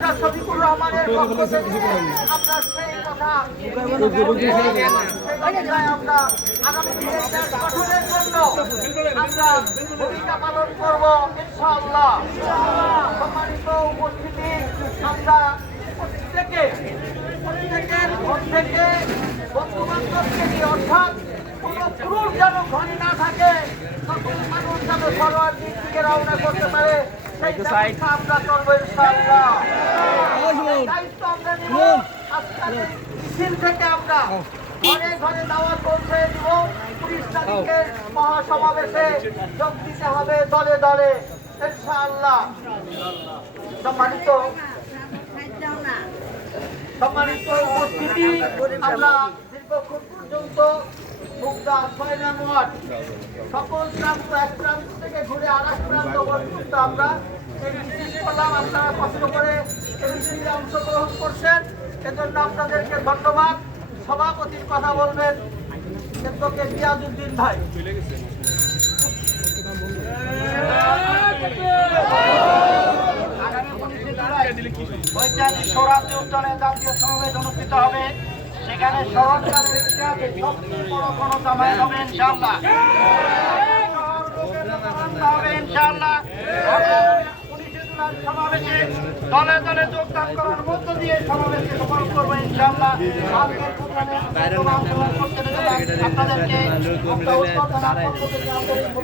শফিকুর রহমানের পক্ষ থেকে আমরা সেই কথা আমরা আগামী দিনে দেশ গঠনের জন্য আমরা ভূমিকা পালন করব ইনশাআল্লাহ। সম্মানিত উপস্থিতি আমরা প্রত্যেকে প্রত্যেকের ঘর থেকে বন্ধু বান্ধবকে অর্থাৎ কোনো পুরুষ যেন ঘরে না থাকে সকল মানুষ যেন সরোয়ার দিক থেকে রওনা করতে পারে। নিব আজকের এই থেকে আমরা ঘরে ঘরে দাওয়াত পৌঁছে দিব পুলিশ তারিখের মহাসমাবেশে যোগ দিতে হবে দলে দলে ইনশাআল্লাহ সম্মানিত সম্মানিত উপস্থিতি আমরা দীর্ঘক্ষণ পর্যন্ত মুক্তা ছয় নং ওয়ার্ড সকল প্রান্ত, এক প্রান্ত থেকে ঘুরে আর এক প্রান্ত পর্যন্ত আমরা আপনারা কষ্ট করে অংশগ্রহণ করছেন। এজন্য আপনাদেরকে ধন্যবাদ। সভাপতির কথা বলবেন কেন্দ্রকে রিয়াজউদ্দিন ভাই। বৈজ্ঞানিক সৌরাজ্য উদ্যানে জাতীয় সমাবেশ অনুষ্ঠিত হবে। সেখানে সরকারের ইতিহাসে সবচেয়ে বড় গণজামায়াত হবে ইনশাআল্লাহ। হবে জুলাই সমাবেশে দলে দলে যোগদান করার মধ্য দিয়ে সমাবেশকে সফল করব পেরে আপনাদেরকে